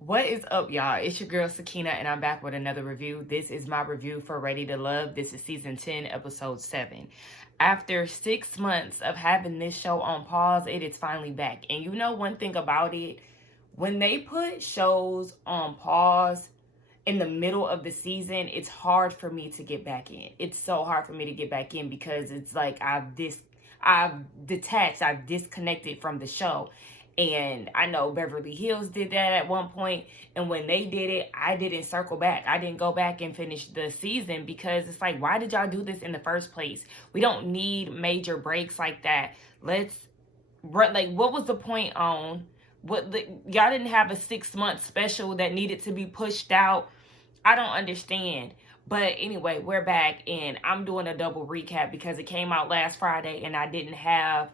What is up, y'all? It's your girl Sakina, and I'm back with another review. This is my review for Ready to Love. This is season 10, episode 7. After 6 months of having this show on pause, it is finally back. And you know one thing about it, when they put shows on pause in the middle of the season, it's hard for me to get back in. It's so hard for me to get back in because it's like I've detached, I've disconnected from the show. And I know Beverly Hills did that at one point, and when they did it, I didn't circle back. I didn't go back and finish the season because it's like, why did y'all do this in the first place? We don't need major breaks like that. What was the point on y'all didn't have a 6-month special that needed to be pushed out? I don't understand. But anyway, we're back, and I'm doing a double recap because it came out last Friday and I didn't have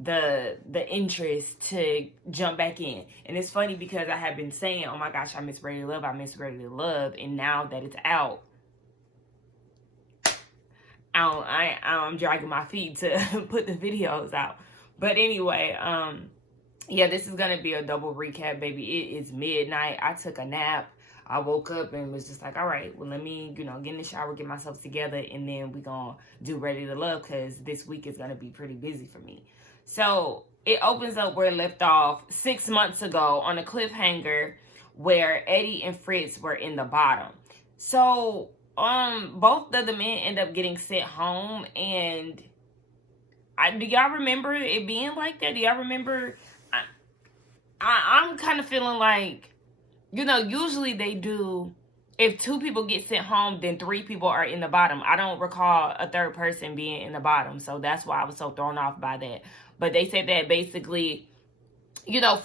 the interest to jump back in. And it's funny because I have been saying, oh my gosh, I miss Ready to Love, I miss Ready to Love, and now that it's out, I'm dragging my feet to put the videos out. But anyway, yeah, this is gonna be a double recap, baby. It is midnight. I took a nap. I woke up and was just like, all right, well, let me, get in the shower, get myself together, and then we're gonna do Ready to Love because this week is gonna be pretty busy for me. So it opens up where it left off 6 months ago on a cliffhanger where Eddie and Fritz were in the bottom. So both of the men end up getting sent home, and do y'all remember it being like that? Do y'all remember? I'm kind of feeling like, usually they do, if 2 people get sent home, then 3 people are in the bottom. I don't recall a third person being in the bottom, so that's why I was so thrown off by that. But they said that basically,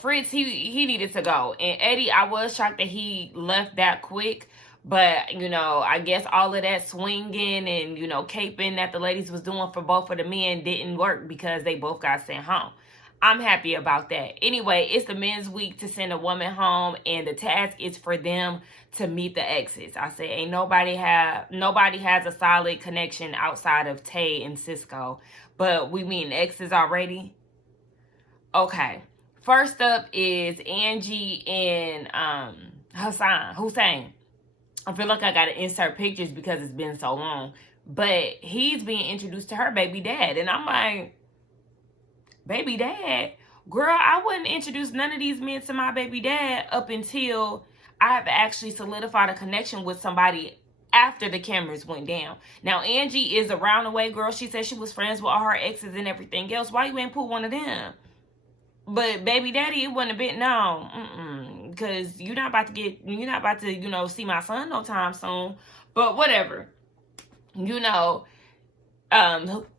Fritz, he needed to go. And Eddie, I was shocked that he left that quick. But, I guess all of that swinging and, caping that the ladies was doing for both of the men didn't work because they both got sent home. I'm happy about that. Anyway, it's the men's week to send a woman home, and the task is for them to meet the exes. I say ain't nobody has a solid connection outside of Taye and Cisco, but we mean exes already. Okay. First up is Angie and Hussein. I feel like I gotta insert pictures because it's been so long, but he's being introduced to her baby dad, and I'm like, baby dad? Girl, I wouldn't introduce none of these men to my baby dad up until I've actually solidified a connection with somebody after the cameras went down. Now, Angie is around the way, girl. She said she was friends with all her exes and everything else. Why you ain't put one of them? But baby daddy, it wouldn't have been, no. Because you're not about to, see my son no time soon. But whatever.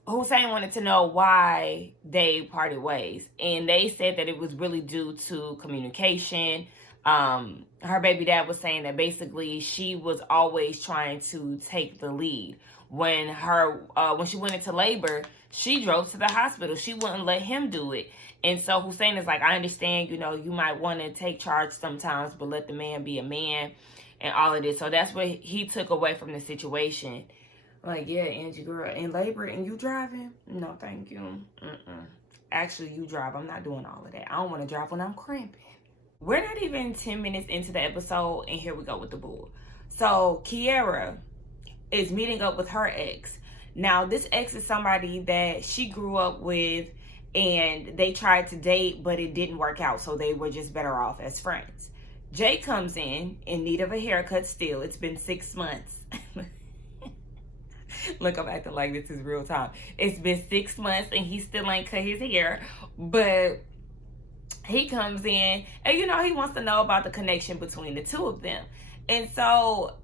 Hussein wanted to know why they parted ways, and they said that it was really due to communication. Her baby dad was saying that basically she was always trying to take the lead. When she went into labor, she drove to the hospital. She wouldn't let him do it. And so Hussein is like, I understand, you might want to take charge sometimes, but let the man be a man and all of this. So that's what he took away from the situation. Like, yeah, Angie, girl, in labor and you driving? No, thank you. Actually, you drive. I'm not doing all of that. I don't want to drive when I'm cramping. We're not even 10 minutes into the episode, and here we go with the bull. So, Kiara is meeting up with her ex. Now, this ex is somebody that she grew up with, and they tried to date, but it didn't work out, so they were just better off as friends. Jay comes in need of a haircut still. It's been 6 months. Look, I'm acting like this is real time. It's been 6 months and he still ain't cut his hair. But he comes in and, he wants to know about the connection between the two of them. And so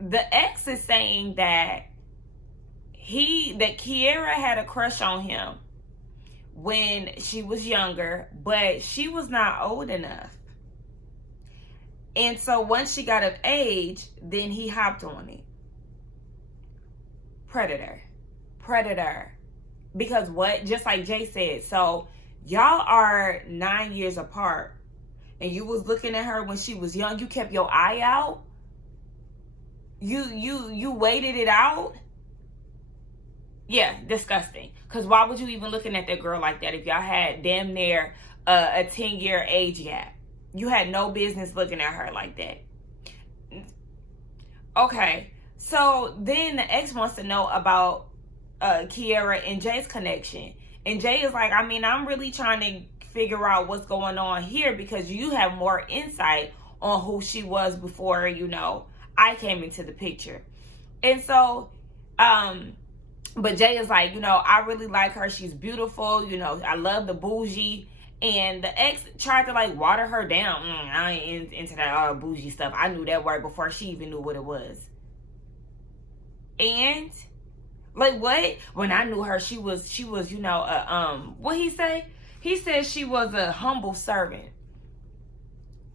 the ex is saying that Kiara had a crush on him when she was younger, but she was not old enough. And so once she got of age, then he hopped on it. Predator. Because what? Just like Jay said, so y'all are 9 years apart, and you was looking at her when she was young. You kept your eye out. You waited it out. Yeah, disgusting. Because why would you even looking at that girl like that if y'all had damn near a 10-year age gap? You had no business looking at her like that. Okay, so then the ex wants to know about Kiara and Jay's connection. And Jay is like, I mean, I'm really trying to figure out what's going on here because you have more insight on who she was before, I came into the picture. And so, but Jay is like, I really like her. She's beautiful. I love the bougie. And the ex tried to like water her down. I ain't into that bougie stuff. I knew that word before she even knew what it was. And like what? When I knew her, she was, what he say? He said she was a humble servant.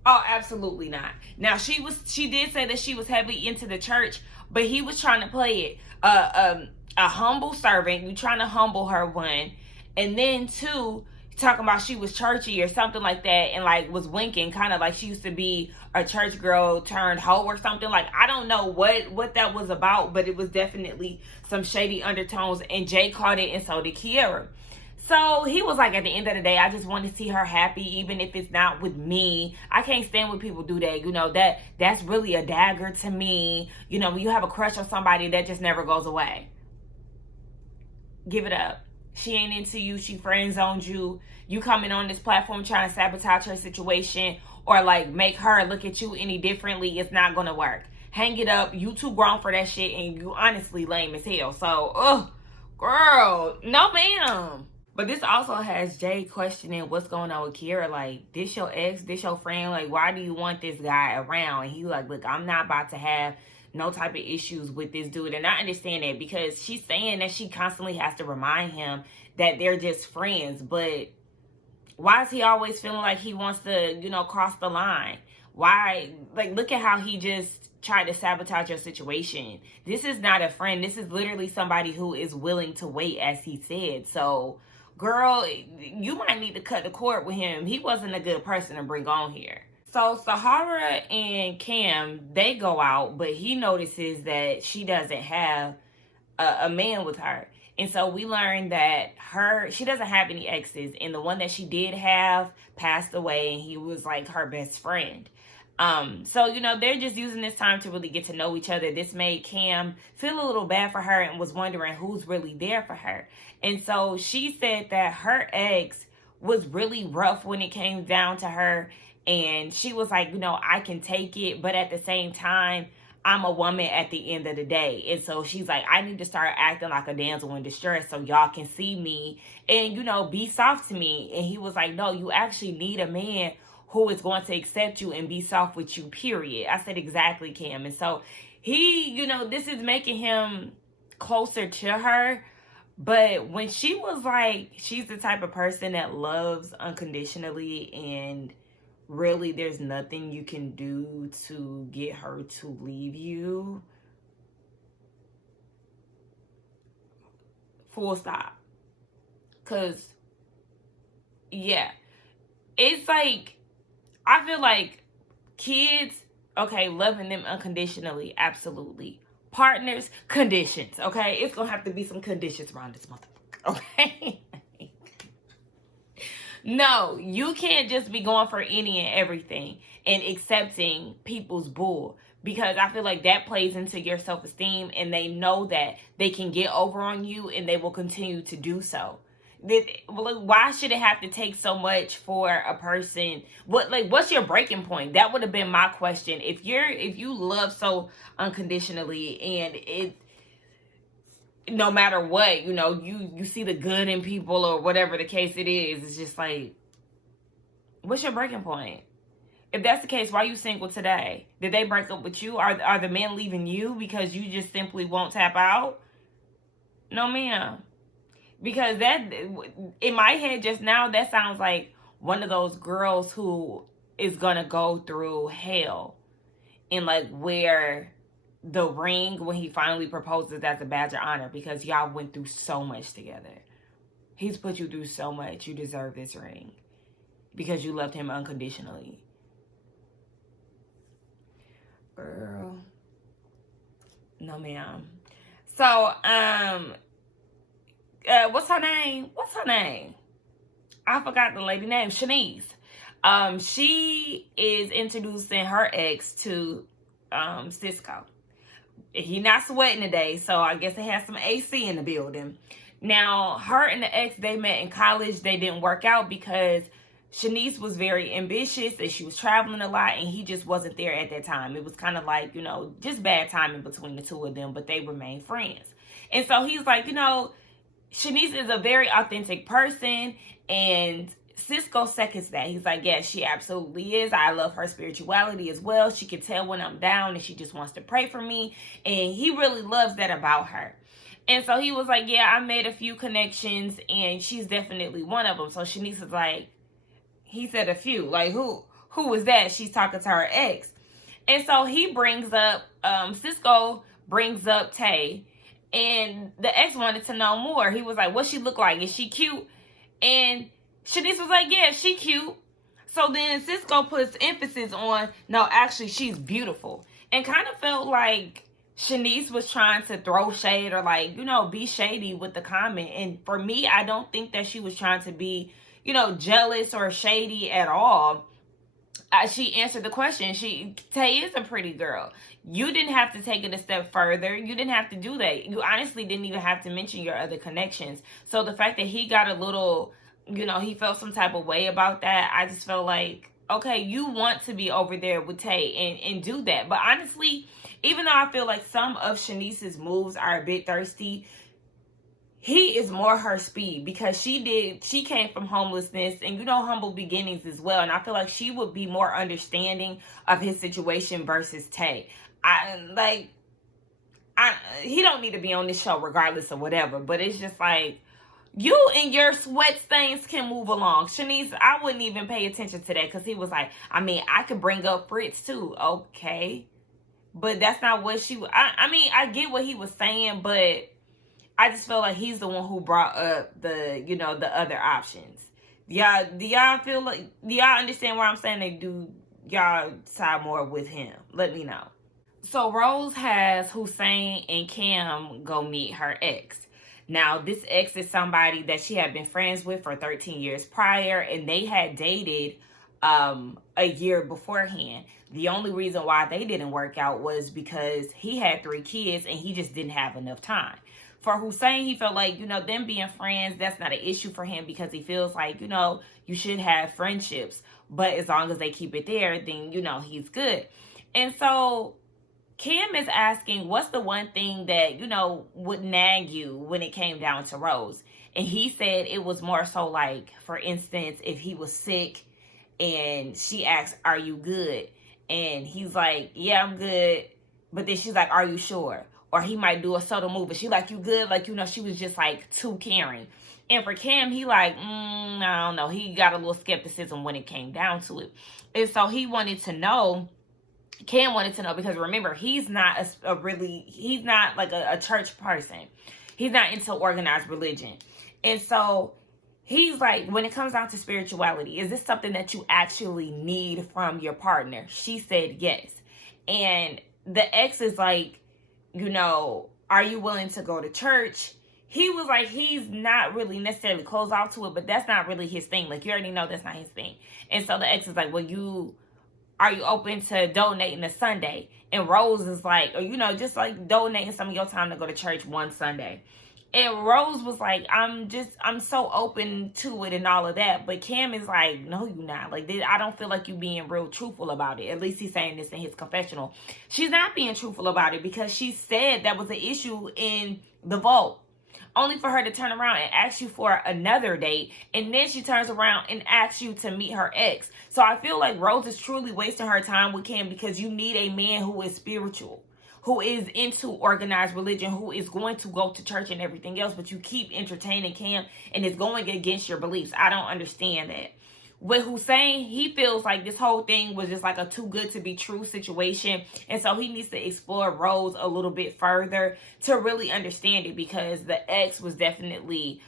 Oh, absolutely not. Now she did say that she was heavily into the church, but he was trying to play it. A humble servant. You trying to humble her, one, and then two, talking about she was churchy or something like that, and like was winking, kind of like she used to be a church girl turned hoe or something. Like, I don't know what that was about, but it was definitely some shady undertones, and Jay caught it, and so did Kiara. So he was like, at the end of the day, I just want to see her happy, even if it's not with me. I can't stand when people do that. That's really a dagger to me. When you have a crush on somebody, that just never goes away. Give it up. She ain't into you. She friend zoned you. You coming on this platform trying to sabotage her situation or like make her look at you any differently. It's not going to work. Hang it up. You too grown for that shit, and you honestly lame as hell. So, girl, no ma'am. But this also has Jay questioning what's going on with Kiara. Like, this your ex, this your friend. Like, why do you want this guy around? And he like, look, I'm not about to have no type of issues with this dude. And I understand that because she's saying that she constantly has to remind him that they're just friends. But why is he always feeling like he wants to, cross the line? Why? Like, look at how he just tried to sabotage your situation. This is not a friend. This is literally somebody who is willing to wait, as he said. So, girl, you might need to cut the cord with him. He wasn't a good person to bring on here. So Sahara and Cam, they go out, but he notices that she doesn't have a man with her. And so we learned that she doesn't have any exes, and the one that she did have passed away, and he was like her best friend. So, they're just using this time to really get to know each other. This made Cam feel a little bad for her and was wondering who's really there for her. And so she said that her ex was really rough when it came down to her. And she was like, I can take it, but at the same time, I'm a woman at the end of the day. And so she's like, I need to start acting like a damsel in distress so y'all can see me and, be soft to me. And he was like, no, you actually need a man who is going to accept you and be soft with you, period. I said, exactly, Cam. And so he, this is making him closer to her. But when she was like, she's the type of person that loves unconditionally, and really there's nothing you can do to get her to leave you. Full stop. Because, yeah, it's like, I feel like kids, okay, loving them unconditionally, absolutely. Partners, conditions, okay? It's going to have to be some conditions around this motherfucker, okay? No, you can't just be going for any and everything and accepting people's bull, because I feel like that plays into your self-esteem, and they know that they can get over on you, and they will continue to do so. Why should it have to take so much for a person? What's your breaking point? That would have been my question. If you love so unconditionally, and it, no matter what, you see the good in people or whatever the case it is, it's just like, what's your breaking point? If that's the case, why are you single today? Did they break up with you? Are the men leaving you because you just simply won't tap out? No, ma'am. Because that, in my head just now, that sounds like one of those girls who is going to go through hell and like wear the ring when he finally proposes as a badge of honor, because y'all went through so much together. He's put you through so much. You deserve this ring because you loved him unconditionally. Girl. No, ma'am. So, what's her name? I forgot the lady name. Chenise. She is introducing her ex to Cisco. He not sweating today, so I guess it has some AC in the building. Now, her and the ex, they met in college. They didn't work out because Chenise was very ambitious and she was traveling a lot, and he just wasn't there at that time. It was kind of like, just bad timing between the two of them, but they remained friends. And so he's like, Chenise is a very authentic person, and Cisco seconds that. He's like, yeah, she absolutely is. I love her spirituality as well. She can tell when I'm down and she just wants to pray for me. And he really loves that about her. And so he was like, yeah, I made a few connections and she's definitely one of them. So Chenise is like, he said a few. Like, who was that? She's talking to her ex. And so he brings up, Cisco brings up Taye. And the ex wanted to know more. He was like, what she look like? Is she cute? And Chenise was like, yeah, she cute. So then Cisco puts emphasis on, no, actually, she's beautiful. And kind of felt like Chenise was trying to throw shade or like, be shady with the comment. And for me, I don't think that she was trying to be, jealous or shady at all. She answered the question. Taye is a pretty girl. You didn't have to take it a step further. You didn't have to do that. You honestly didn't even have to mention your other connections. So the fact that he got a little, he felt some type of way about that, I just felt like, okay, you want to be over there with Taye and do that. But honestly, even though I feel like some of Chenise's moves are a bit thirsty, he is more her speed because she came from homelessness and humble beginnings as well. And I feel like she would be more understanding of his situation versus Taye. He don't need to be on this show regardless of whatever, but it's just like, you and your sweat stains can move along. Chenise, I wouldn't even pay attention to that because he was like, I could bring up Fritz too. Okay. But that's not what I get what he was saying, but I just feel like he's the one who brought up the other options. Do y'all understand what I'm saying? Do y'all side more with him? Let me know. So Rose has Hussein and Cam go meet her ex. Now, this ex is somebody that she had been friends with for 13 years prior, and they had dated a year beforehand. The only reason why they didn't work out was because he had 3 kids and he just didn't have enough time. For Hussein, he felt like, them being friends, that's not an issue for him because he feels like, you should have friendships. But as long as they keep it there, then, he's good. And so Cam is asking, what's the one thing that, would nag you when it came down to Rose? And he said it was more so like, for instance, if he was sick and she asked, are you good? And he's like, yeah, I'm good. But then she's like, are you sure? Or he might do a subtle move. And she like, you good? Like, she was just like too caring. And for Cam, he like, I don't know. He got a little skepticism when it came down to it. And so he wanted to know, Cam wanted to know, because remember, he's not he's not like a church person. He's not into organized religion. And so he's like, when it comes down to spirituality, is this something that you actually need from your partner? She said yes. And the ex is like, are you willing to go to church? He was like, he's not really necessarily closed off to it, but that's not really his thing. Like, you already know that's not his thing. And so the ex is like, well, are you open to donating a Sunday? And Rose is like, or, just like donating some of your time to go to church one Sunday. And Rose was like, I'm so open to it and all of that. But Cam is like, no, you're not. Like, I don't feel like you being real truthful about it. At least he's saying this in his confessional. She's not being truthful about it because she said that was an issue in the vault. Only for her to turn around and ask you for another date. And then she turns around and asks you to meet her ex. So I feel like Rose is truly wasting her time with Cam because you need a man who is spiritual, who is into organized religion, who is going to go to church and everything else, but you keep entertaining Cam and it's going against your beliefs. I don't understand that. With Hussein, he feels like this whole thing was just like a too good to be true situation. And so he needs to explore Rose a little bit further to really understand it, because the ex was definitely,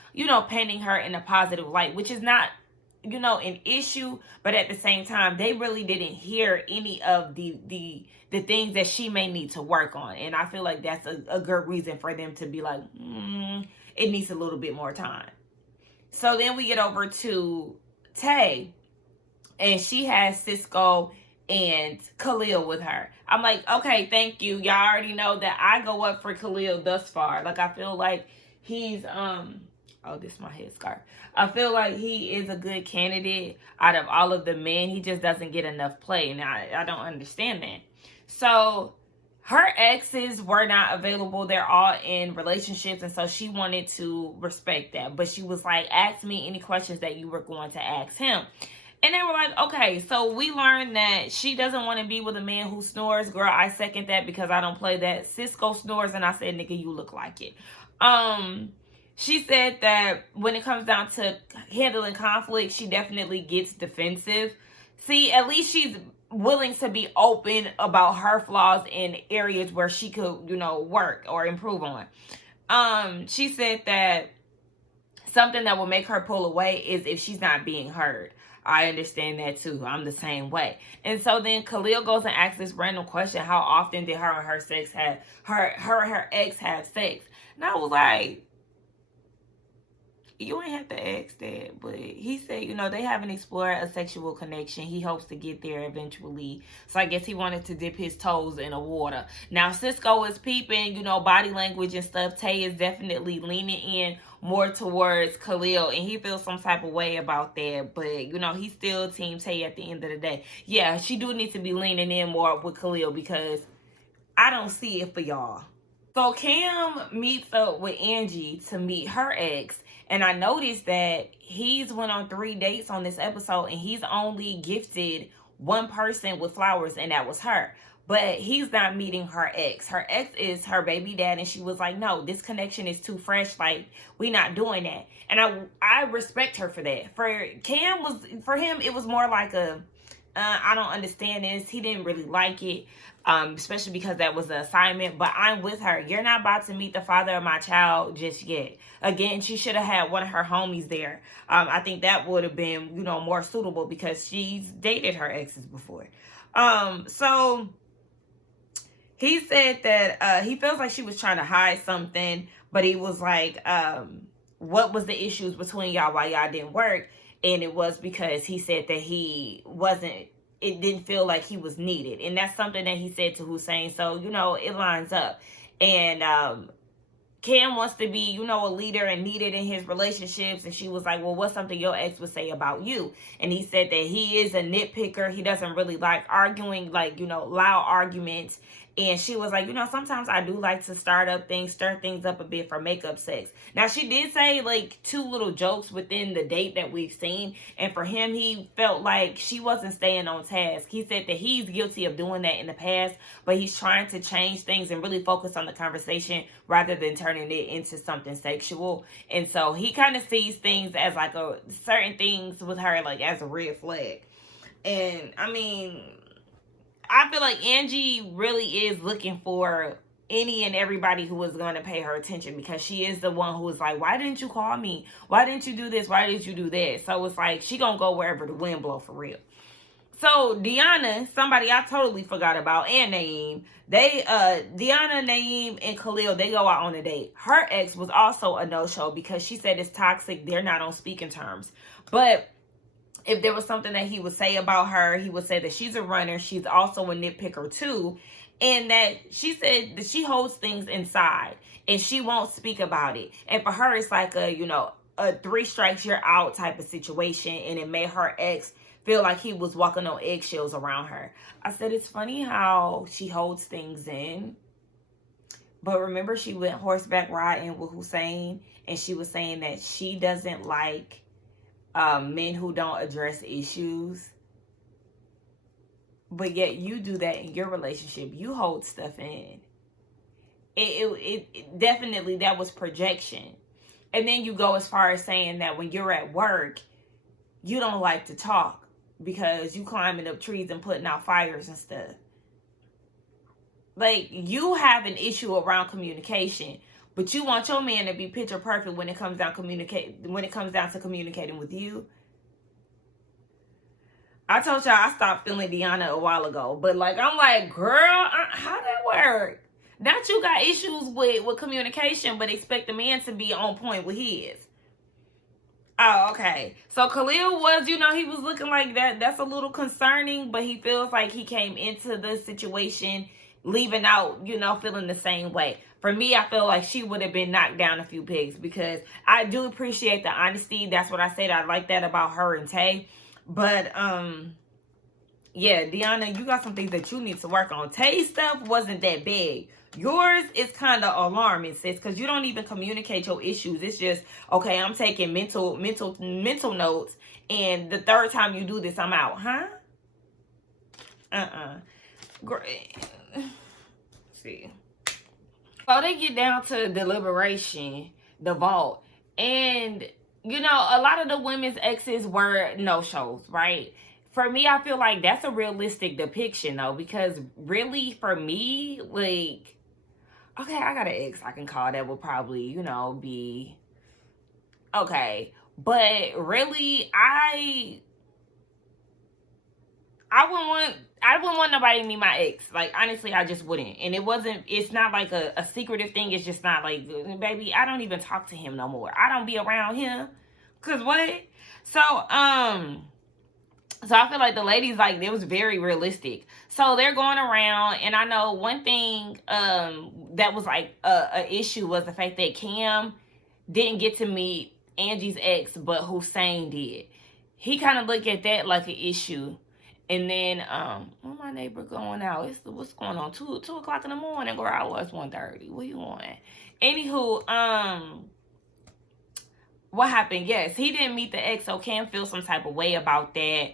painting her in a positive light, which is not, an issue. But at the same time, they really didn't hear any of the things that she may need to work on. And I feel like that's a good reason for them to be like, it needs a little bit more time. So then we get over to Taye. and she has Cisco and Khalil with her. I'm like, okay, thank you. Y'all already know that I go up for Khalil thus far. Like, I feel like he's oh, this is my headscarf. I feel like he is a good candidate out of all of the men. He just doesn't get enough play, and I don't understand that. So her exes were not available. They're all in relationships, and so she wanted to respect that. But she was like, ask me any questions that you were going to ask him. And they were like, okay, so we learned that she doesn't want to be with a man who snores. Girl, I second that because I don't play that. Cisco snores, and I said, nigga, you look like it. She said that when it comes down to handling conflict, she definitely gets defensive. See, at least she's willing to be open about her flaws in areas where she could, work or improve on. She said that something that will make her pull away is if she's not being heard. I understand that too. I'm the same way. And so then Khalil goes and asks this random question: how often did her and her ex have sex? And I was like, you ain't have to ask that. But he said, they haven't explored a sexual connection. He hopes to get there eventually. So I guess he wanted to dip his toes in the water. Now Cisco is peeping, body language and stuff. Taye is definitely leaning in more towards Khalil, and he feels some type of way about that. But he's still Team Taye at the end of the day. Yeah, she do need to be leaning in more with Khalil because I don't see it for y'all. So Cam meets up with Angie to meet her ex, and I noticed that he's went on 3 dates on this episode, and he's only gifted one person with flowers, and that was her. But he's not meeting her ex. Her ex is her baby dad, and she was like, no, this connection is too fresh. Like, we not doing that. And I respect her for that. For him, it was more like I don't understand this. He didn't really like it, especially because that was the assignment. But I'm with her. You're not about to meet the father of my child just yet. Again, she should have had one of her homies there. I think that would have been, more suitable because she's dated her exes before. So he said that he feels like she was trying to hide something, but he was like, what was the issues between y'all while y'all didn't work? And it was because he said that it didn't feel like he was needed. And that's something that he said to Hussein. So, it lines up. And Cam wants to be, a leader and needed in his relationships. And she was like, well, what's something your ex would say about you? And he said that he is a nitpicker. He doesn't really like arguing, loud arguments. And she was like, sometimes I do like to stir things up a bit for makeup sex. Now, she did say, 2 little jokes within the date that we've seen. And for him, he felt like she wasn't staying on task. He said that he's guilty of doing that in the past, but he's trying to change things and really focus on the conversation rather than turning it into something sexual. And so he kind of sees things as certain things with her, as a red flag. And I feel like Angie really is looking for any and everybody who is going to pay her attention, because she is the one who is like, why didn't you call me? Why didn't you do this? Why didn't you do that? So it's like she gonna go wherever the wind blow for real. So Deanna, somebody I totally forgot about, and Naim, Deanna, Naim, and Khalil, they go out on a date. Her ex was also a no-show because she said it's toxic. They're not on speaking terms. But if there was something that he would say about her, he would say that she's a runner. She's also a nitpicker too. And that she said that she holds things inside and she won't speak about it. And for her, it's like a 3 strikes you're out type of situation. And it made her ex feel like he was walking on eggshells around her. I said, it's funny how she holds things in. But remember, she went horseback riding with Hussein, and she was saying that she doesn't like men who don't address issues. But yet you do that in your relationship. You hold stuff in. It definitely, that was projection. And then you go as far as saying that when you're at work, you don't like to talk because you climbing up trees and putting out fires and stuff. You have an issue around communication. But you want your man to be picture perfect when it comes down to communicating with you. I told y'all I stopped feeling Deanna a while ago. But I'm like, girl, how that work? Not you got issues with communication, but expect the man to be on point with his. Oh, okay. So Khalil was, he was looking like that. That's a little concerning, but he feels like he came into the situation leaving out, feeling the same way. For me, I feel like she would have been knocked down a few pegs because I do appreciate the honesty. That's what I said. I like that about her and Taye. But yeah, Deanna, you got some things that you need to work on. Taye's stuff wasn't that big. Yours is kind of alarming, sis, because you don't even communicate your issues. It's just, okay, I'm taking mental notes, and the third time you do this, I'm out, huh? Great. See. So they get down to deliberation, the vault, and a lot of the women's exes were no-shows, right? For me, I feel like that's a realistic depiction, though, because really, for me, like, okay, I got an ex I can call that will probably, be okay. But really, I wouldn't want nobody to meet my ex. Like, honestly, I just wouldn't. And it's not like a secretive thing. It's just not like, baby, I don't even talk to him no more. I don't be around him. Cause what? So I feel like the ladies, like, it was very realistic. So they're going around, and I know one thing that was like a issue was the fact that Cam didn't get to meet Angie's ex, but Hussein did. He kind of looked at that like an issue. And then, where my neighbor going out? What's going on? 2 o'clock in the morning, girl. I was 1:30. What you want? Anywho, what happened? Yes, he didn't meet the ex, so Cam feels some type of way about that.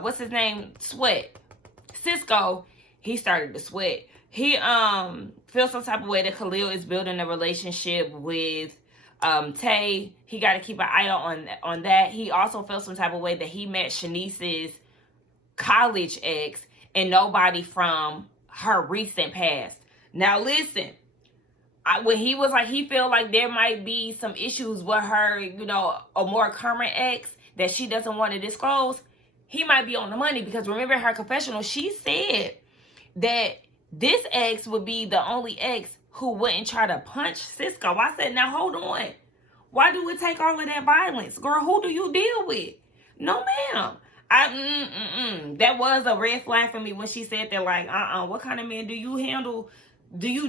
What's his name? Sweat. Cisco, he started to sweat. He feels some type of way that Khalil is building a relationship with Taye. He got to keep an eye out on that. He also felt some type of way that he met Chenise's college ex and nobody from her recent past. Now listen, when he was like, he felt like there might be some issues with her, a more current ex that she doesn't want to disclose. He might be on the money, because remember her confessional, she said that this ex would be the only ex who wouldn't try to punch Cisco. I said, now hold on. Why do it take all of that violence? Girl, who do you deal with? No, ma'am. That was a red flag for me when she said that, like, what kind of man do you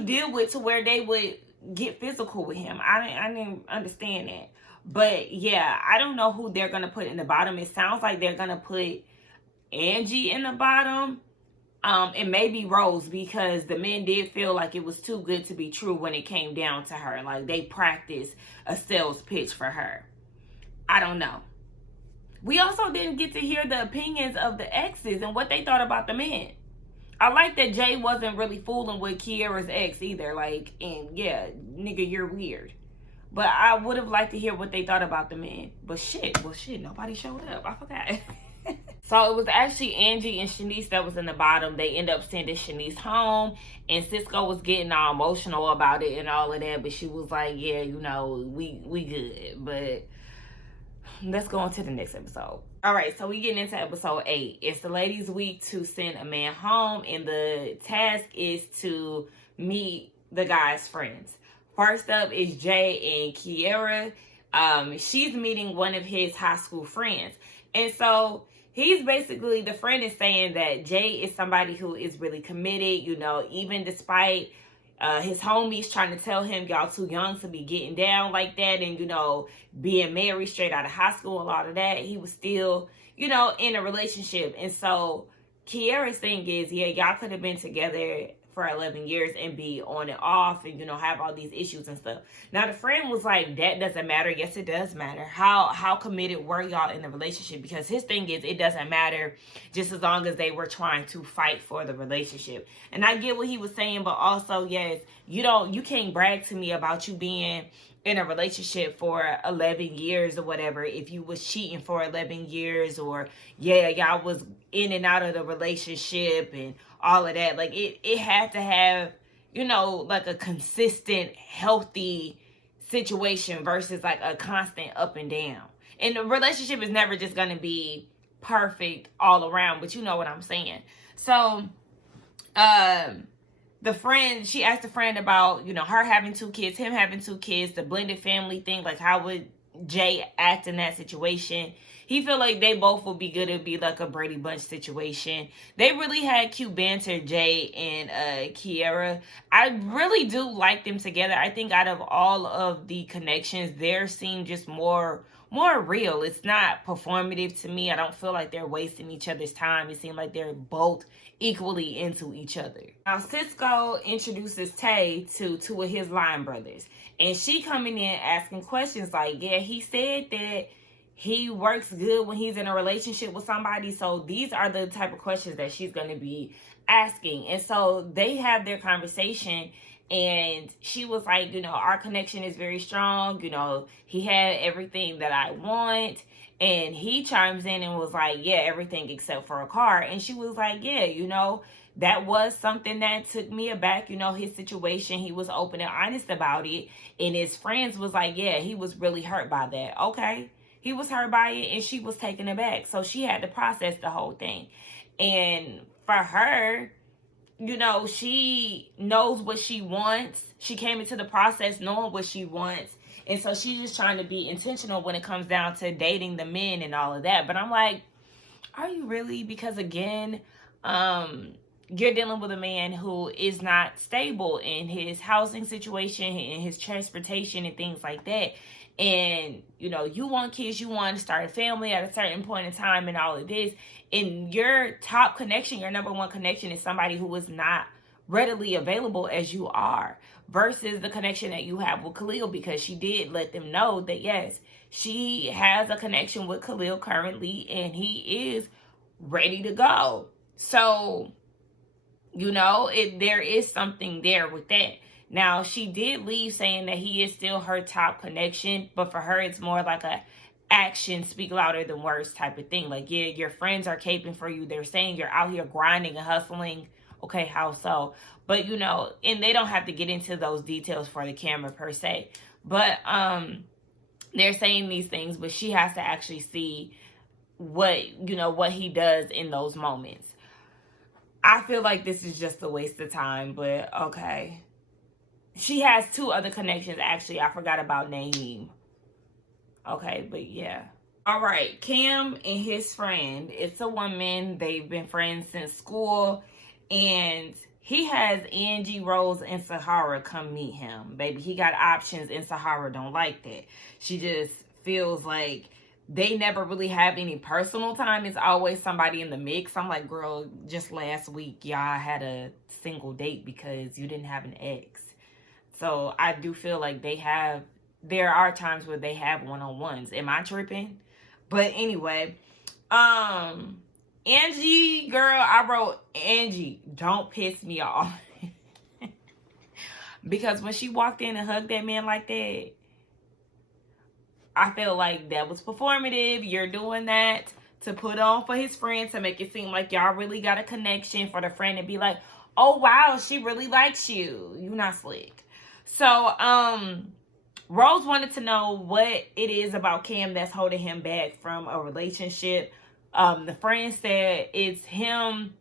deal with to where they would get physical with him? I didn't understand that. But yeah, I don't know who they're going to put in the bottom. It sounds like they're going to put Angie in the bottom. And maybe Rose, because the men did feel like it was too good to be true when it came down to her. Like, they practiced a sales pitch for her. I don't know. We also didn't get to hear the opinions of the exes and what they thought about the men. I like that Jay wasn't really fooling with Kiara's ex either. Like, and yeah, nigga, you're weird. But I would have liked to hear what they thought about the men. But shit, nobody showed up. I forgot. So it was actually Angie and Chenise that was in the bottom. They ended up sending Chenise home, and Cisco was getting all emotional about it and all of that. But she was like, yeah, we good. But let's go on to the next episode. All right, so we getting into episode 8. It's the ladies' week to send a man home, and the task is to meet the guy's friends. First up is Jay and Kiara. She's meeting one of his high school friends. And so he's basically, the friend is saying that Jay is somebody who is really committed, even despite his homies trying to tell him y'all too young to be getting down like that and, being married straight out of high school, a lot of that. He was still, in a relationship. And so Kiara's thing is, yeah, y'all could have been together for 11 years and be on and off and, have all these issues and stuff. Now, the friend was like, that doesn't matter. Yes, it does matter. How committed were y'all in the relationship? Because his thing is, it doesn't matter just as long as they were trying to fight for the relationship. And I get what he was saying, but also, yes, you can't brag to me about you being in a relationship for 11 years or whatever if you was cheating for 11 years or, yeah, y'all was in and out of the relationship and all of that. Like, it had to have, like a consistent, healthy situation versus like a constant up and down. And the relationship is never just going to be perfect all around, but you know what I'm saying. So, the friend, she asked the friend about, you know, her having 2 kids, him having 2 kids, the blended family thing. Like, how would Jay act in that situation? He feel like they both would be good. It'd be like a Brady Bunch situation. They really had cute banter, Jay and Kiara. I really do like them together. I think out of all of the connections, theirs seem just more real. It's not performative to me. I don't feel like they're wasting each other's time. It seems like they're both equally into each other. Now, Cisco introduces Taye to 2 of his line brothers, and she coming in asking questions like, yeah, he said that he works good when he's in a relationship with somebody. So these are the type of questions that she's going to be asking. And so they have their conversation, and she was like, you know, our connection is very strong. You know, he had everything that I want. And he chimes in and was like, yeah, everything except for a car. And she was like, yeah, you know, that was something that took me aback. You know, his situation, he was open and honest about it. And his friends was like, yeah, he was really hurt by that. Okay. He was hurt by it, and she was taken aback. So she had to process the whole thing. And for her, you know, she knows what she wants. She came into the process knowing what she wants. And so she's just trying to be intentional when it comes down to dating the men and all of that. But I'm like, are you really? Because again, you're dealing with a man who is not stable in his housing situation, in his transportation and things like that. And, you know, you want kids, you want to start a family at a certain point in time and all of this. And your top connection, your number one connection is somebody who is not readily available as you are, versus the connection that you have with Khalil, because she did let them know that, yes, she has a connection with Khalil currently and he is ready to go. So, you know, there is something there with that. Now, she did leave saying that he is still her top connection, but for her, it's more like a action speak louder than words type of thing. Like, yeah, your friends are caping for you. They're saying you're out here grinding and hustling. Okay, how so? But, you know, and they don't have to get into those details for the camera per se. But they're saying these things, but she has to actually see what, you know, what he does in those moments. I feel like this is just a waste of time, but okay. She has 2 other connections, actually. I forgot about Naim. Okay, but yeah. All right, Cam and his friend. It's a woman. They've been friends since school. And he has Angie, Rose, and Sahara come meet him. Baby, he got options, and Sahara don't like that. She just feels like they never really have any personal time. It's always somebody in the mix. I'm like, girl, just last week, y'all had a single date because you didn't have an ex. So I do feel like there are times where they have one-on-ones. Am I tripping? But anyway, Angie, girl, I wrote, Angie, don't piss me off. Because when she walked in and hugged that man like that, I feel like that was performative. You're doing that to put on for his friend, to make it seem like y'all really got a connection, for the friend to be like, oh, wow, she really likes you. You not slick. So, Rose wanted to know what it is about Cam that's holding him back from a relationship. The friend said it's him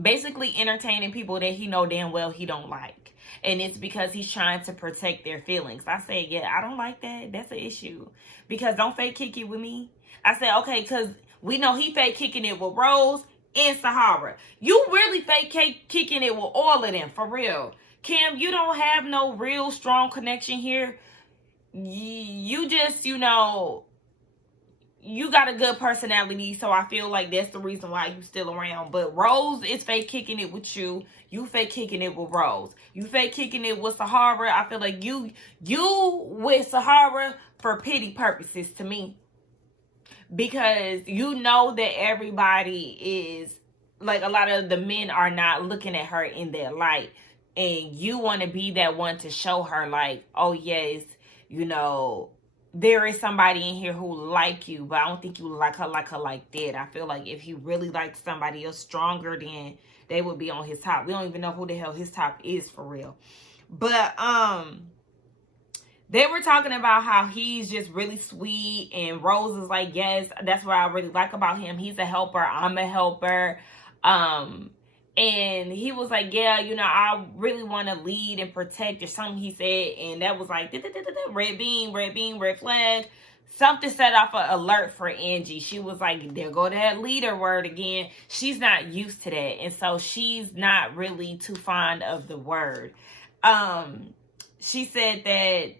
basically entertaining people that he know damn well he don't like. And it's because he's trying to protect their feelings. I said, yeah, I don't like that. That's an issue. Because don't fake kick it with me. I said, okay, because we know he fake kicking it with Rose and Sahara. You really fake kicking it with all of them, for real. Cam, you don't have no real strong connection here. You just, you know, you got a good personality, so I feel like that's the reason why you still around. But Rose is fake kicking it with you. You fake kicking it with Rose. You fake kicking it with Sahara. I feel like you with Sahara for pity purposes to me. Because you know that everybody is, like, a lot of the men are not looking at her in that light. And you want to be that one to show her, like, oh, yes, you know, there is somebody in here who like you, but I don't think you like her like that. I feel like if he really liked somebody else stronger, then they would be on his top. We don't even know who the hell his top is for real. But they were talking about how he's just really sweet, and Rose is like, yes, that's what I really like about him. He's a helper. I'm a helper. And he was like, yeah, you know, I really want to lead and protect or something, he said. And that was like, red bean, red flag. Something set off an alert for Angie. She was like, there go that leader word again. She's not used to that. And so she's not really too fond of the word. She said that,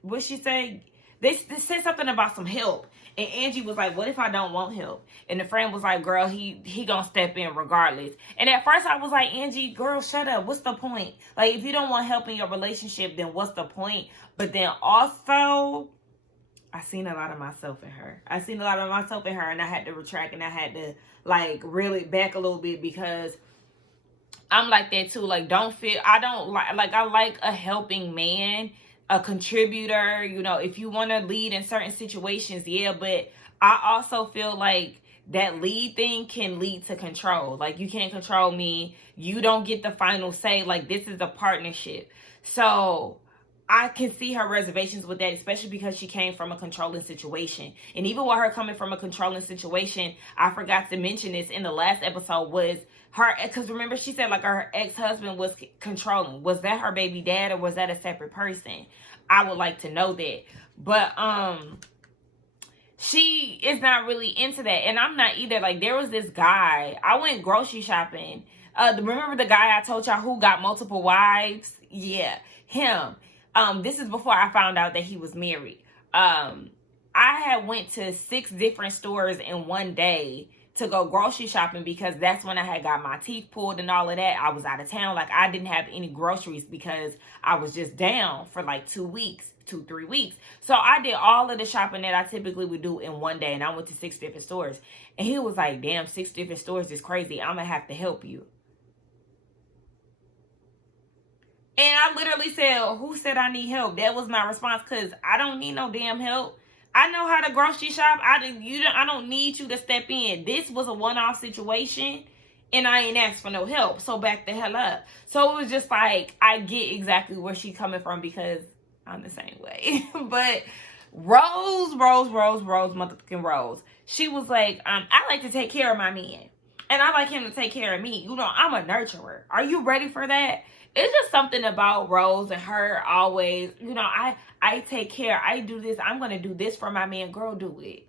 what she say? They said something about some help. And Angie was like, what if I don't want help? And the friend was like, girl, he gonna step in regardless. And at first I was like, Angie, girl, shut up. What's the point? Like, if you don't want help in your relationship, then what's the point? But then also, I seen a lot of myself in her. And I had to retract, and I had to, like, really back a little bit, because I'm like that too. Like, I like a helping man, a contributor. You know, if you want to lead in certain situations, yeah, but I also feel like that lead thing can lead to control. Like, you can't control me. You don't get the final say. Like, this is a partnership. So I can see her reservations with that, especially because she came from a controlling situation. And even with her coming from a controlling situation, I forgot to mention this in the last episode, was her, because remember she said like her ex-husband was controlling. Was that her baby dad, or was that a separate person? I would like to know that. But she is not really into that, and I'm not either. Like, there was this guy, I went grocery shopping. Remember the guy I told y'all who got multiple wives? Yeah, him. This is before I found out that he was married. I had went to 6 different stores in one day to go grocery shopping, because that's when I had got my teeth pulled and all of that. I was out of town. Like, I didn't have any groceries because I was just down for like 3 weeks. So I did all of the shopping that I typically would do in one day, and I went to 6 different stores. And he was like, damn, 6 different stores is crazy. I'm gonna have to help you. And I literally said, who said I need help? That was my response, because I don't need no damn help. I know how to grocery shop. I don't need you to step in. This was a one-off situation, and I ain't asked for no help. So back the hell up. So it was just like, I get exactly where she's coming from, because I'm the same way. But Rose, motherfucking Rose. She was like, I like to take care of my man, and I like him to take care of me. You know, I'm a nurturer. Are you ready for that? It's just something about Rose and her always, you know, I take care. I do this. I'm going to do this for my man. Girl, do it.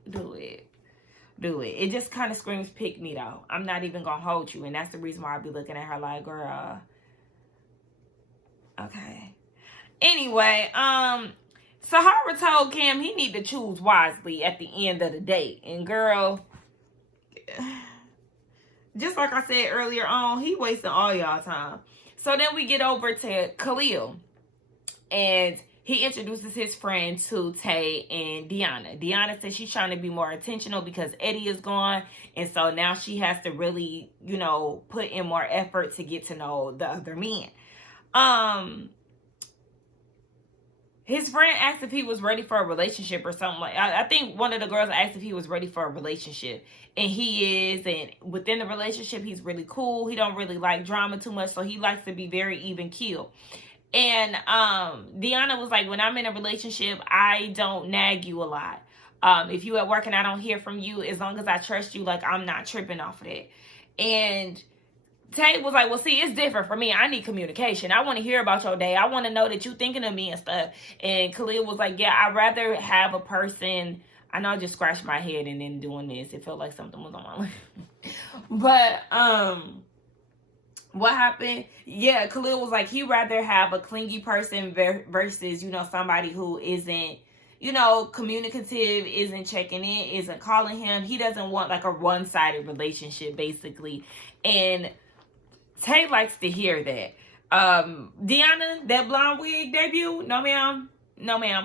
It just kind of screams pick me, though. I'm not even going to hold you. And that's the reason why I be looking at her like, girl. Okay. Anyway, Sahara told Cam he need to choose wisely at the end of the day. And girl, just like I said earlier on, he wasting all y'all time. So then we get over to Khalil, and he introduces his friend to Taye and Deanna. Deanna says she's trying to be more intentional because Eddie is gone, and so now she has to really, you know, put in more effort to get to know the other men. His friend asked if he was ready for a relationship or something. Like, I think one of the girls asked if he was ready for a relationship. And he is. And within the relationship, he's really cool. He don't really like drama too much. So he likes to be very even keel. And Deanna was like, when I'm in a relationship, I don't nag you a lot. If you at work and I don't hear from you, as long as I trust you, like, I'm not tripping off of that. And Taye was like, well, see, it's different for me. I need communication. I want to hear about your day. I want to know that you thinking of me and stuff. And Khalil was like, yeah, I'd rather have a person. I know I just scratched my head and then doing this. It felt like something was on my lip. But what happened? Yeah, Khalil was like, he'd rather have a clingy person versus, you know, somebody who isn't, you know, communicative, isn't checking in, isn't calling him. He doesn't want like a one-sided relationship, basically. And Taye likes to hear that. Deanna, that blonde wig debut? No, ma'am.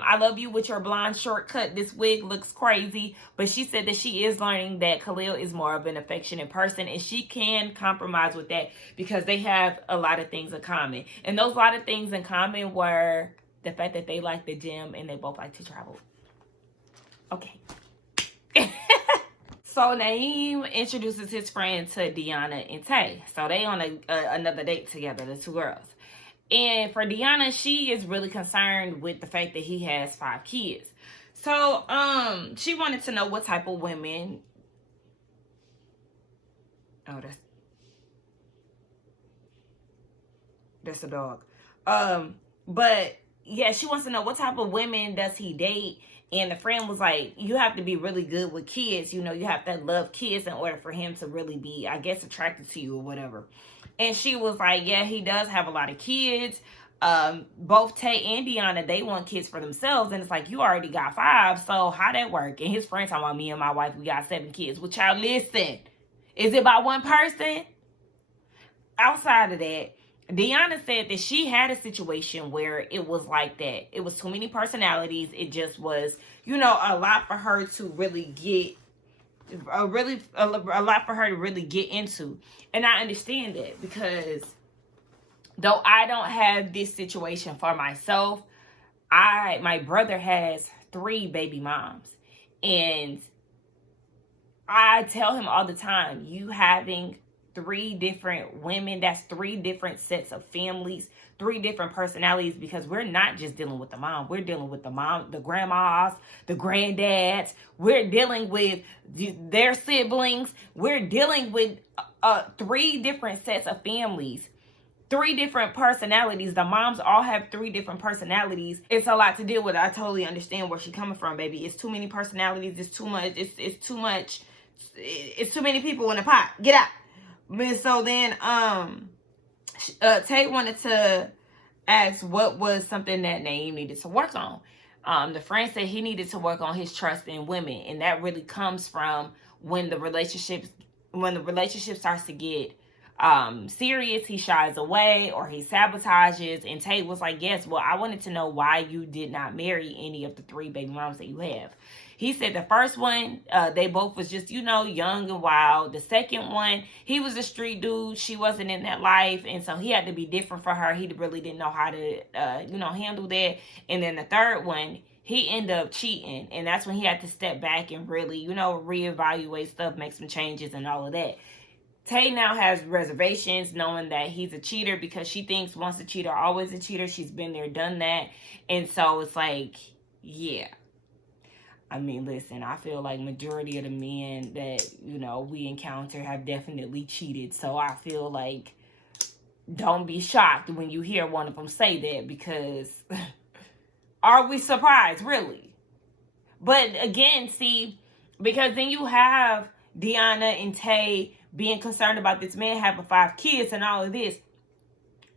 I love you with your blonde shortcut. This wig looks crazy. But she said that she is learning that Khalil is more of an affectionate person, and she can compromise with that because they have a lot of things in common. And those lot of things in common were the fact that they like the gym and they both like to travel. Okay. So Naim introduces his friend to Deanna and Taye. So they on another date together, the two girls. And for Deanna, she is really concerned with the fact that he has 5 kids. So she wanted to know what type of women. Oh, That's a dog. But yeah, she wants to know what type of women does he date. And the friend was like, you have to be really good with kids. You know, you have to love kids in order for him to really be, I guess, attracted to you or whatever. And she was like, yeah, he does have a lot of kids. Both Taye and Deanna, they want kids for themselves. And it's like, you already got 5. So how that work? And his friend talking about me and my wife, we got 7 kids. Well, child, listen. Is it about one person? Outside of that, Deanna said that she had a situation where it was like that. It was too many personalities. It just was, you know, a lot for her to really get, a lot for her to really get into. And I understand that, because though I don't have this situation for myself, my brother has 3 baby moms. And I tell him all the time, you having 3 different women, that's 3 different sets of families, 3 different personalities, because we're not just dealing with the mom. We're dealing with the mom, the grandmas, the granddads. We're dealing with their siblings. We're dealing with 3 different sets of families, 3 different personalities. The moms all have 3 different personalities. It's a lot to deal with. I totally understand where she's coming from, baby. It's too many personalities. It's too much. It's too much. It's too many people in the pot. Get out. And so then Taye wanted to ask what was something that Naim needed to work on. The friend said he needed to work on his trust in women, and that really comes from when the relationship starts to get serious, he shies away or he sabotages. And Taye was like, yes, well, I wanted to know why you did not marry any of the 3 baby moms that you have. He said the first one, they both was just, you know, young and wild. The second one, he was a street dude. She wasn't in that life. And so he had to be different for her. He really didn't know how to, you know, handle that. And then the third one, he ended up cheating. And that's when he had to step back and really, you know, reevaluate stuff, make some changes and all of that. Taye now has reservations knowing that he's a cheater, because she thinks once a cheater, always a cheater. She's been there, done that. And so it's like, yeah. I mean, listen, I feel like majority of the men that, you know, we encounter have definitely cheated. So I feel like don't be shocked when you hear one of them say that, because are we surprised, really? But again, see, because then you have Deanna and Taye being concerned about this man having 5 kids and all of this.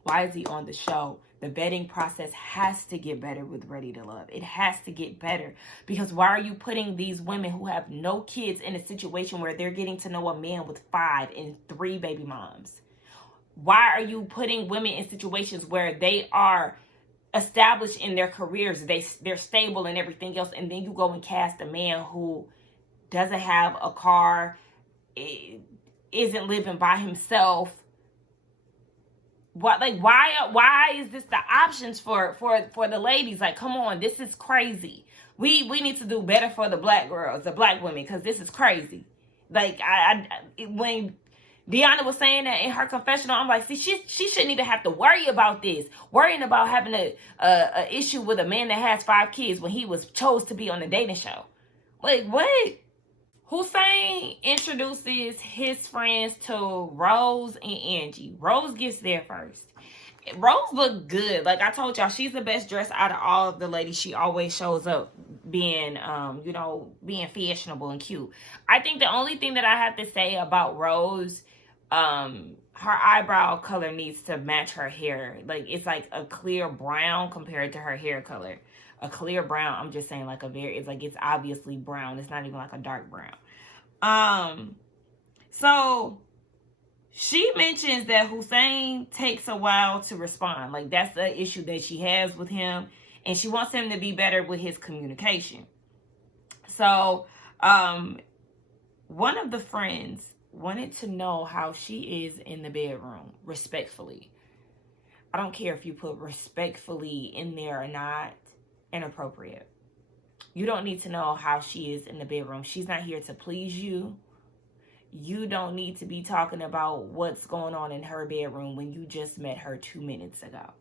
Why is he on the show? The vetting process has to get better with Ready to Love. It has to get better, because why are you putting these women who have no kids in a situation where they're getting to know a man with 5 and 3 baby moms? Why are you putting women in situations where they are established in their careers, they're stable and everything else, and then you go and cast a man who doesn't have a car, isn't living by himself? What, like, why is this the options for the ladies? Like, come on, this is crazy. We need to do better for the black girls, the black women, because this is crazy. Like, when Deanna was saying that in her confessional, I'm like, see, she shouldn't even have to worry about this, worrying about having a issue with a man that has 5 kids when he was chose to be on the dating show. Like, what? Hussein introduces his friends to Rose and Angie. Rose gets there first. Rose looked good. Like I told y'all, she's the best dressed out of all of the ladies. She always shows up being, you know, being fashionable and cute. I think the only thing that I have to say about Rose, her eyebrow color needs to match her hair. Like, it's like a clear brown compared to her hair color. A clear brown, I'm just saying, like it's obviously brown. It's not even like a dark brown. So she mentions that Hussein takes a while to respond. Like, that's the issue that she has with him. And she wants him to be better with his communication. So, one of the friends wanted to know how she is in the bedroom, respectfully. I don't care if you put respectfully in there or not. Inappropriate. You don't need to know how she is in the bedroom. She's not here to please you. You don't need to be talking about what's going on in her bedroom when you just met her 2 minutes ago.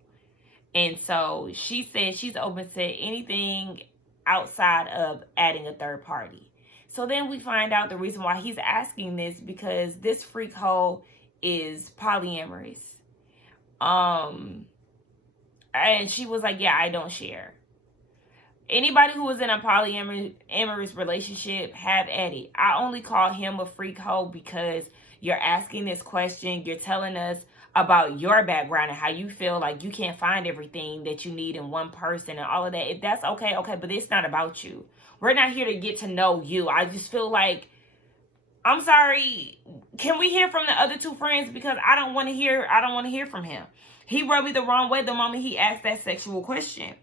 And so she said she's open to anything outside of adding a third party. So then we find out the reason why he's asking this, because this freak hoe is polyamorous. And she was like, yeah, I don't share. Anybody who is in a polyamorous relationship, have at it. I only call him a freak hoe because you're asking this question. You're telling us about your background and how you feel like you can't find everything that you need in one person and all of that. If that's okay, but it's not about you. We're not here to get to know you. I just feel like, I'm sorry, can we hear from the other two friends? Because I don't want to hear from him. He rubbed me the wrong way the moment he asked that sexual question.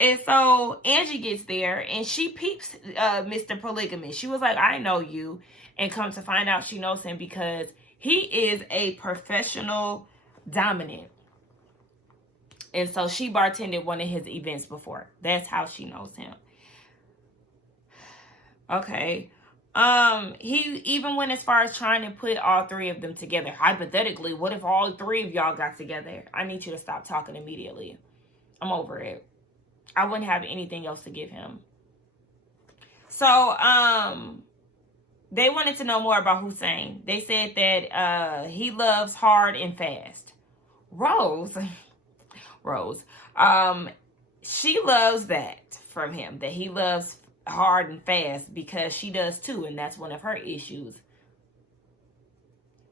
And so Angie gets there and she peeps Mr. Polygamist. She was like, I know you. And come to find out she knows him because he is a professional dominant. And so she bartended one of his events before. That's how she knows him. Okay. He even went as far as trying to put all three of them together. Hypothetically, what if all three of y'all got together? I need you to stop talking immediately. I'm over it. I wouldn't have anything else to give him. So, they wanted to know more about Hussein. They said that he loves hard and fast. Rose, she loves that from him, that he loves hard and fast, because she does too, and that's one of her issues.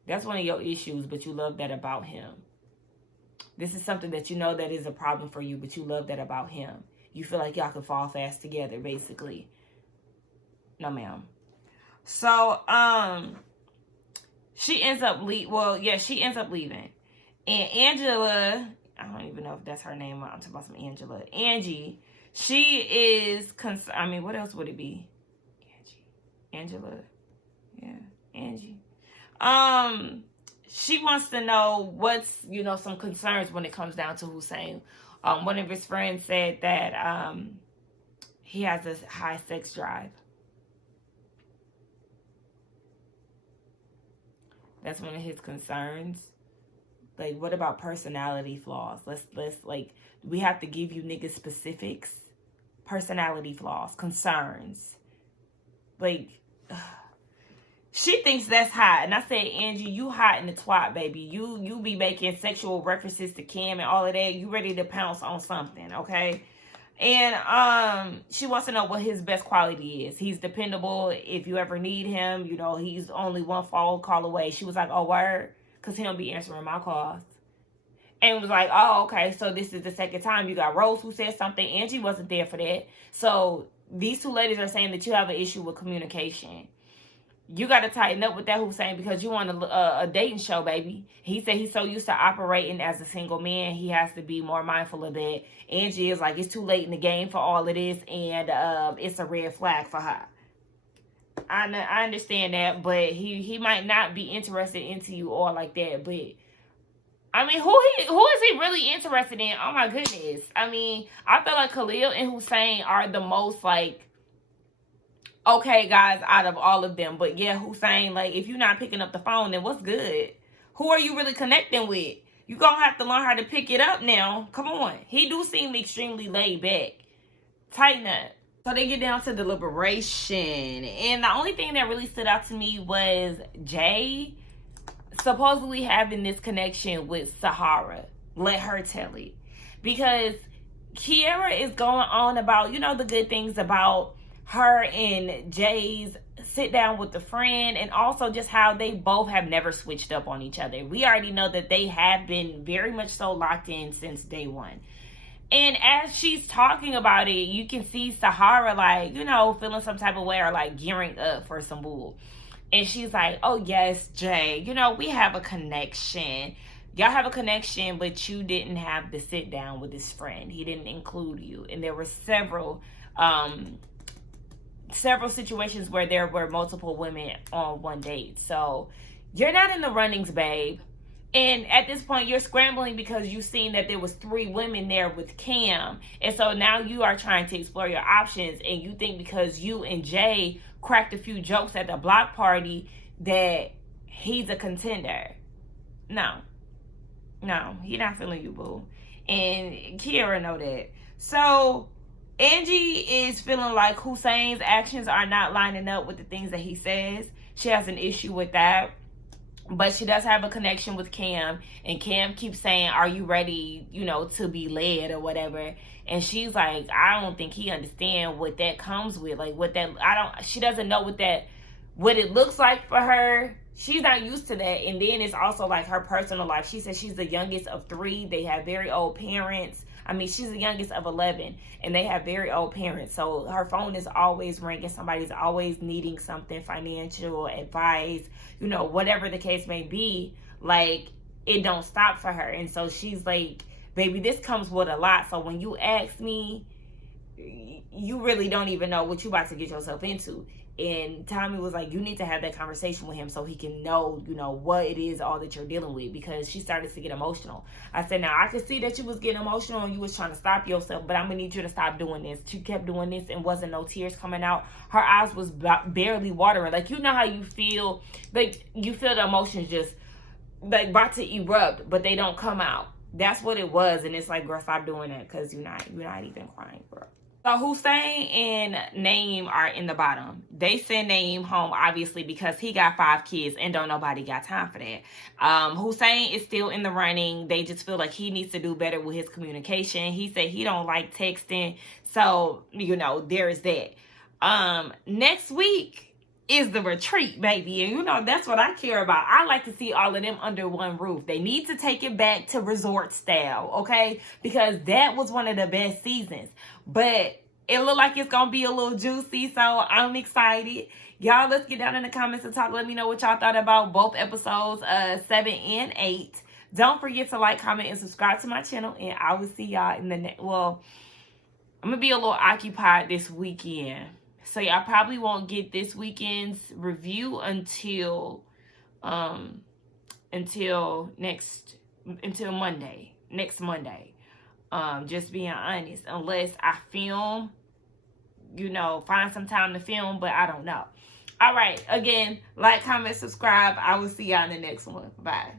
That's one of your issues, but you love that about him. This is something that you know that is a problem for you, but you love that about him. You feel like y'all can fall fast together, basically. No, ma'am. So, she ends up she ends up leaving. And Angela, I don't even know if that's her name. I'm talking about some Angela. Angie, she is, what else would it be? Angela. Yeah, Angie. She wants to know what's, some concerns when it comes down to Hussein. One of his friends said that he has a high sex drive. That's one of his concerns. Like, what about personality flaws? Let's we have to give you niggas specifics. Personality flaws, concerns. She thinks that's hot. And I said, Angie, you hot in the twat, baby. You be making sexual references to Kim and all of that. You ready to pounce on something, okay? And she wants to know what his best quality is. He's dependable. If you ever need him, he's only one phone call away. She was like, oh, word? Because he don't be answering my calls. And was like, oh, okay, so this is the second time. You got Rose who said something. Angie wasn't there for that. So these two ladies are saying that you have an issue with communication. You got to tighten up with that Hussein, because you on a dating show, baby. He said he's so used to operating as a single man, he has to be more mindful of that. Angie is like, it's too late in the game for all of this, and it's a red flag for her. I understand that, but he might not be interested into you all like that. But I mean, who is he really interested in? Oh my goodness. I mean, I feel like Khalil and Hussein are the most okay guys out of all of them. But yeah, Hussein, if you're not picking up the phone, then what's good? Who are you really connecting with? You gonna have to learn how to pick it up now. Come on. He do seem extremely laid back. Tighten up. So they get down to deliberation. And the only thing that really stood out to me was Jay supposedly having this connection with Sahara. Let her tell it. Because Kiara is going on about, the good things about her and Jay's sit down with the friend, and also just how they both have never switched up on each other. We already know that they have been very much so locked in since day one. And as she's talking about it, you can see Sahara feeling some type of way, or gearing up for some bull. And she's like, oh yes, Jay, we have a connection. Y'all have a connection, but you didn't have the sit down with his friend. He didn't include you. And there were several situations where there were multiple women on one date. So you're not in the runnings, babe. And at this point, you're scrambling because you've seen that there was 3 women there with Cam. And so now you are trying to explore your options. And you think because you and Jay cracked a few jokes at the block party that he's a contender. No, he's not feeling you, boo. And Kiara know that. So Angie is feeling like Hussein's actions are not lining up with the things that he says. She has an issue with that. But she does have a connection with Cam, and Cam keeps saying, are you ready, you know, to be led or whatever? And she's like, I don't think he understand what that comes with. Like, what that, she doesn't know what it looks like for her. She's not used to that. And then it's also like her personal life. She says she's the youngest of 3. They have very old parents. I mean, she's the youngest of 11, and they have very old parents. So her phone is always ringing. Somebody's always needing something, financial advice, you know, whatever the case may be. Like, it don't stop for her. And so she's like, baby, this comes with a lot. So when you ask me, you really don't even know what you about to get yourself into. And Tommy was like, you need to have that conversation with him so he can know, you know, what it is all that you're dealing with, because she started to get emotional. I said, now I could see that you was getting emotional and you was trying to stop yourself, but I'm gonna need you to stop doing this. She kept doing this and wasn't no tears coming out. Her eyes was barely watering. Like, you know how you feel, like you feel the emotions just like about to erupt, but they don't come out. That's what it was. And it's like, girl, stop doing that, because you're not even crying, girl. So Hussein and Naim are in the bottom. They send Naim home, obviously, because he got 5 kids and don't nobody got time for that. Hussein is still in the running. They just feel like he needs to do better with his communication. He said he don't like texting. So, you know, there is that. Next week is the retreat, baby. And you know, that's what I care about. I like to see all of them under one roof. They need to take it back to resort style, okay? Because that was one of the best seasons. But it looked like it's going to be a little juicy, so I'm excited. Y'all, let's get down in the comments and talk. Let me know what y'all thought about both episodes, 7 and 8. Don't forget to like, comment, and subscribe to my channel. And I will see y'all in the next... Well, I'm going to be a little occupied this weekend. So y'all probably won't get this weekend's review until Monday. Next Monday. Just being honest. Unless I film, you know, find some time to film, but I don't know. All right. Again, like, comment, subscribe. I will see y'all in the next one. Bye.